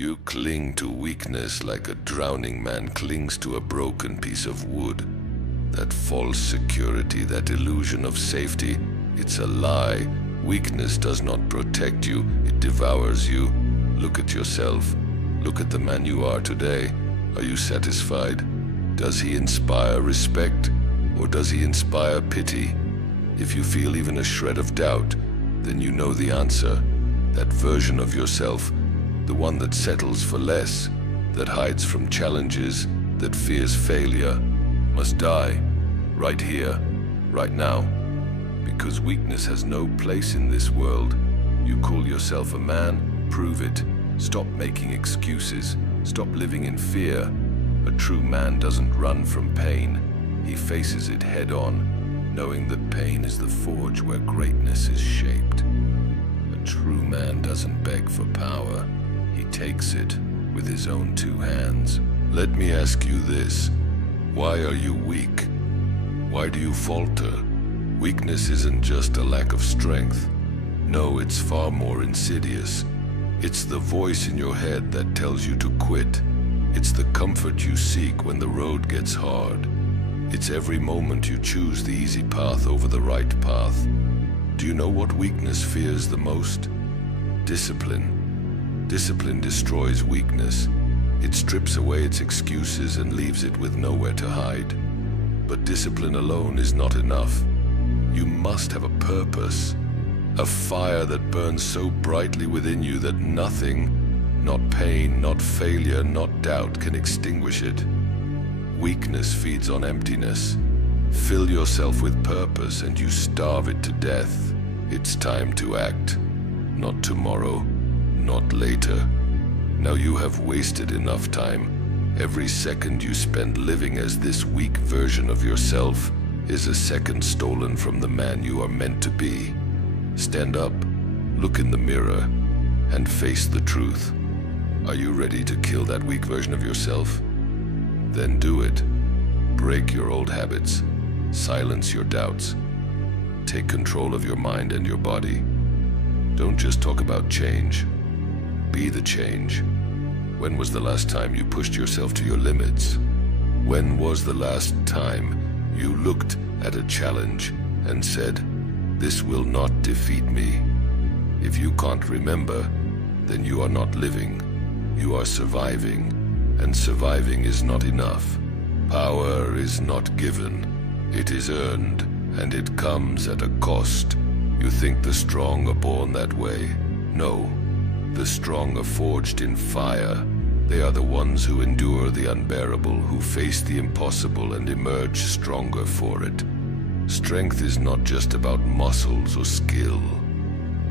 You cling to weakness like a drowning man clings to a broken piece of wood. That false security, that illusion of safety, it's a lie. Weakness does not protect you, it devours you. Look at yourself. Look at the man you are today. Are you satisfied? Does he inspire respect, or does he inspire pity? If you feel even a shred of doubt, then you know the answer. That version of yourself, the one that settles for less, that hides from challenges, that fears failure, must die, right here, right now. Because weakness has no place in this world. You call yourself a man, prove it. Stop making excuses, stop living in fear. A true man doesn't run from pain. He faces it head on, knowing that pain is the forge where greatness is shaped. A true man doesn't beg for power. He takes it with his own two hands. Let me ask you this. Why are you weak? Why do you falter? Weakness isn't just a lack of strength. No, it's far more insidious. It's the voice in your head that tells you to quit. It's the comfort you seek when the road gets hard. It's every moment you choose the easy path over the right path. Do you know what weakness fears the most? Discipline. Discipline destroys weakness. It strips away its excuses and leaves it with nowhere to hide. But discipline alone is not enough. You must have a purpose, a fire that burns so brightly within you that nothing, not pain, not failure, not doubt, can extinguish it. Weakness feeds on emptiness. Fill yourself with purpose and you starve it to death. It's time to act. Not tomorrow, not later. Now you have wasted enough time. Every second you spend living as this weak version of yourself is a second stolen from the man you are meant to be. Stand up, look in the mirror, and face the truth. Are you ready to kill that weak version of yourself? Then do it. Break your old habits. Silence your doubts. Take control of your mind and your body. Don't just talk about change. Be the change. When was the last time you pushed yourself to your limits? When was the last time you looked at a challenge and said, "This will not defeat me"? If you can't remember, then you are not living. You are surviving, and surviving is not enough. Power is not given. It is earned, and it comes at a cost. You think the strong are born that way? No. The strong are forged in fire. They are the ones who endure the unbearable, who face the impossible and emerge stronger for it. Strength is not just about muscles or skill.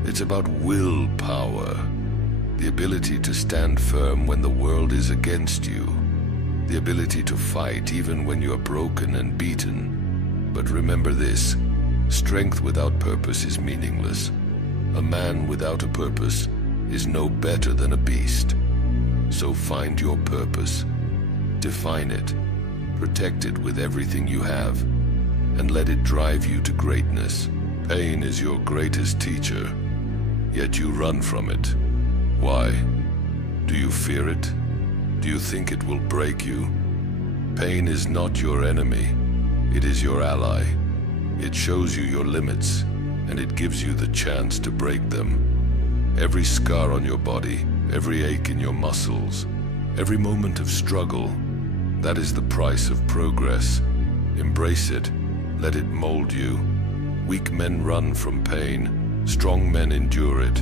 It's about willpower. The ability to stand firm when the world is against you. The ability to fight even when you are broken and beaten. But remember this, strength without purpose is meaningless. A man without a purpose is no better than a beast. So find your purpose, define it, protect it with everything you have, and let it drive you to greatness. Pain is your greatest teacher, yet you run from it. Why? Do you fear it? Do you think it will break you? Pain is not your enemy, it is your ally. It shows you your limits, and it gives you the chance to break them. Every scar on your body, every ache in your muscles, every moment of struggle, that is the price of progress. Embrace it, let it mold you. Weak men run from pain, strong men endure it,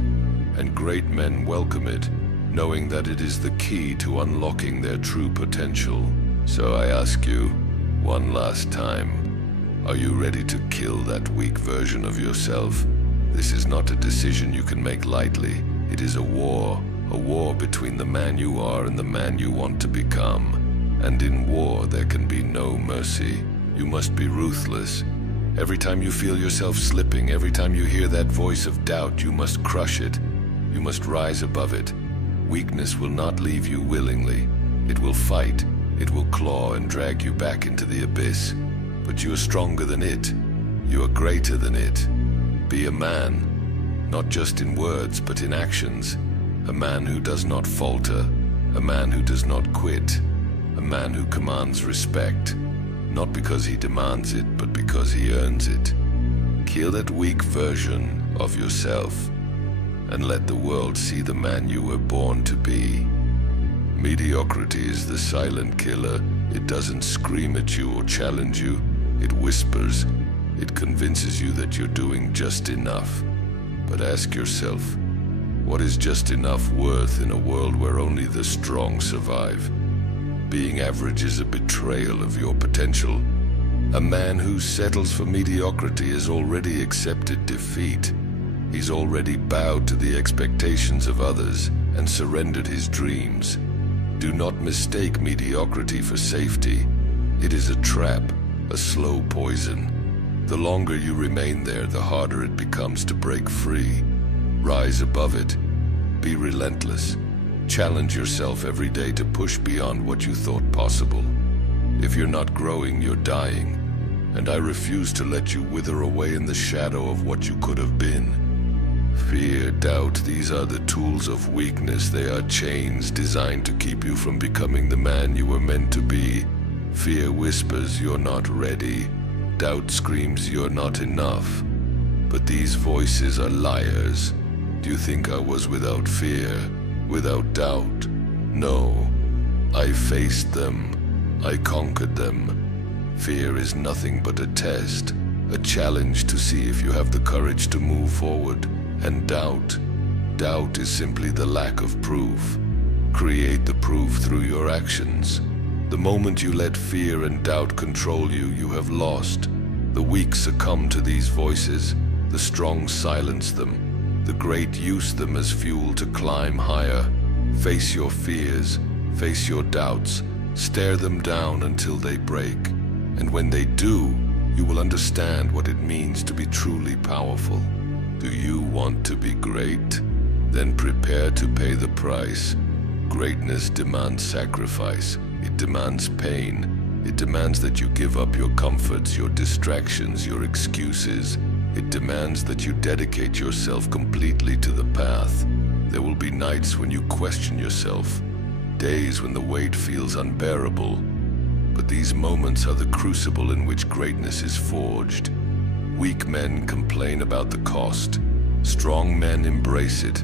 and great men welcome it, knowing that it is the key to unlocking their true potential. So I ask you, one last time, are you ready to kill that weak version of yourself? This is not a decision you can make lightly. It is a war between the man you are and the man you want to become. And in war, there can be no mercy. You must be ruthless. Every time you feel yourself slipping, every time you hear that voice of doubt, you must crush it. You must rise above it. Weakness will not leave you willingly. It will fight, it will claw and drag you back into the abyss. But you are stronger than it. You are greater than it. Be a man, not just in words, but in actions. A man who does not falter, a man who does not quit, a man who commands respect, not because he demands it, but because he earns it. Kill that weak version of yourself and let the world see the man you were born to be. Mediocrity is the silent killer. It doesn't scream at you or challenge you. It whispers. It convinces you that you're doing just enough. But ask yourself, what is just enough worth in a world where only the strong survive? Being average is a betrayal of your potential. A man who settles for mediocrity has already accepted defeat. He's already bowed to the expectations of others and surrendered his dreams. Do not mistake mediocrity for safety. It is a trap, a slow poison. The longer you remain there, the harder it becomes to break free. Rise above it. Be relentless. Challenge yourself every day to push beyond what you thought possible. If you're not growing, you're dying. And I refuse to let you wither away in the shadow of what you could have been. Fear, doubt, these are the tools of weakness. They are chains designed to keep you from becoming the man you were meant to be. Fear whispers you're not ready. Doubt screams you're not enough. But these voices are liars. Do you think I was without fear, without doubt? No. I faced them. I conquered them. Fear is nothing but a test, a challenge to see if you have the courage to move forward. And doubt is simply the lack of proof. Create the proof through your actions. The moment you let fear and doubt control you, you have lost. The weak succumb to these voices. The strong silence them. The great use them as fuel to climb higher. Face your fears, face your doubts, stare them down until they break. And when they do, you will understand what it means to be truly powerful. Do you want to be great? Then prepare to pay the price. Greatness demands sacrifice. It demands pain. It demands that you give up your comforts, your distractions, your excuses. It demands that you dedicate yourself completely to the path. There will be nights when you question yourself, days when the weight feels unbearable. But these moments are the crucible in which greatness is forged. Weak men complain about the cost. Strong men embrace it.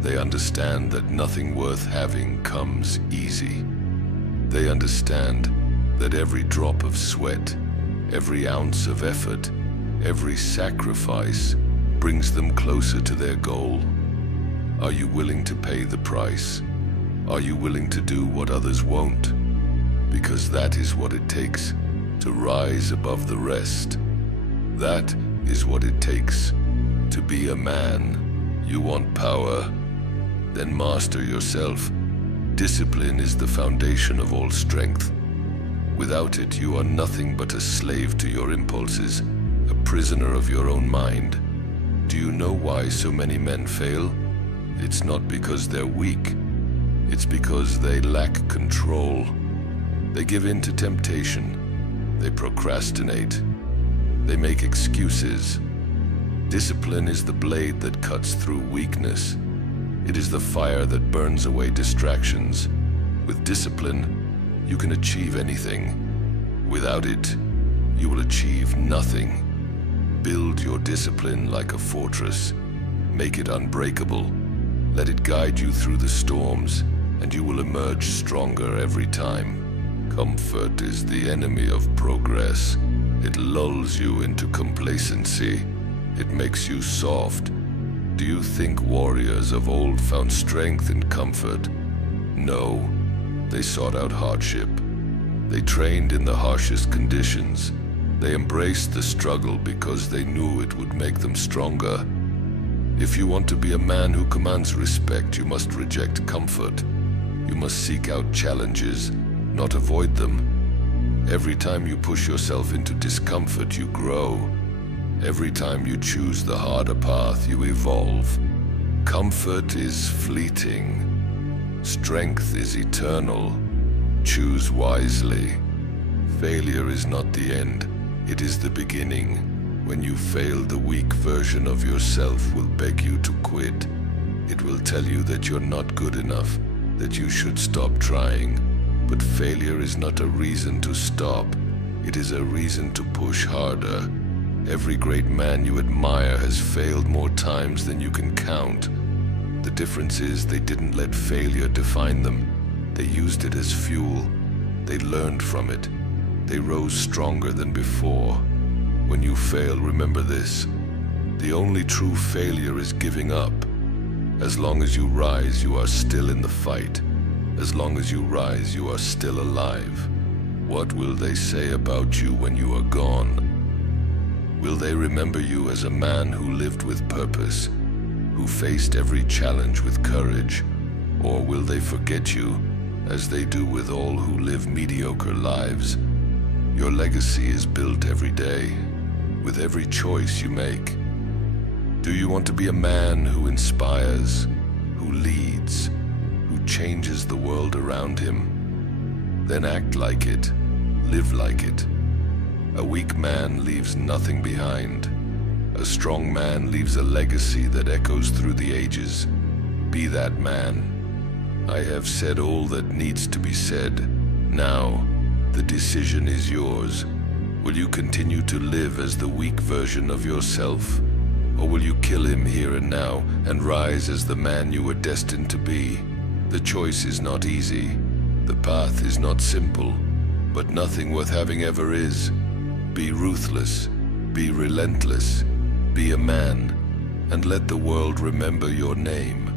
They understand that nothing worth having comes easy. They understand that every drop of sweat, every ounce of effort, every sacrifice brings them closer to their goal. Are you willing to pay the price? Are you willing to do what others won't? Because that is what it takes to rise above the rest. That is what it takes to be a man. You want power? Then master yourself. Discipline is the foundation of all strength. Without it, you are nothing but a slave to your impulses, a prisoner of your own mind. Do you know why so many men fail? It's not because they're weak. It's because they lack control. They give in to temptation. They procrastinate. They make excuses. Discipline is the blade that cuts through weakness. It is the fire that burns away distractions. With discipline, you can achieve anything. Without it, you will achieve nothing. Build your discipline like a fortress. Make it unbreakable. Let it guide you through the storms, and you will emerge stronger every time. Comfort is the enemy of progress. It lulls you into complacency. It makes you soft. Do you think warriors of old found strength in comfort? No, they sought out hardship. They trained in the harshest conditions. They embraced the struggle because they knew it would make them stronger. If you want to be a man who commands respect, you must reject comfort. You must seek out challenges, not avoid them. Every time you push yourself into discomfort, you grow. Every time you choose the harder path, you evolve. Comfort is fleeting. Strength is eternal. Choose wisely. Failure is not the end. It is the beginning. When you fail, the weak version of yourself will beg you to quit. It will tell you that you're not good enough, that you should stop trying. But failure is not a reason to stop. It is a reason to push harder. Every great man you admire has failed more times than you can count. The difference is they didn't let failure define them. They used it as fuel. They learned from it. They rose stronger than before. When you fail, remember this. The only true failure is giving up. As long as you rise, you are still in the fight. As long as you rise, you are still alive. What will they say about you when you are gone? Will they remember you as a man who lived with purpose, who faced every challenge with courage? Or will they forget you, as they do with all who live mediocre lives? Your legacy is built every day, with every choice you make. Do you want to be a man who inspires, who leads, who changes the world around him? Then act like it, live like it. A weak man leaves nothing behind. A strong man leaves a legacy that echoes through the ages. Be that man. I have said all that needs to be said. Now, the decision is yours. Will you continue to live as the weak version of yourself? Or will you kill him here and now and rise as the man you were destined to be? The choice is not easy. The path is not simple. But nothing worth having ever is. Be ruthless. Be relentless. Be a man. And let the world remember your name.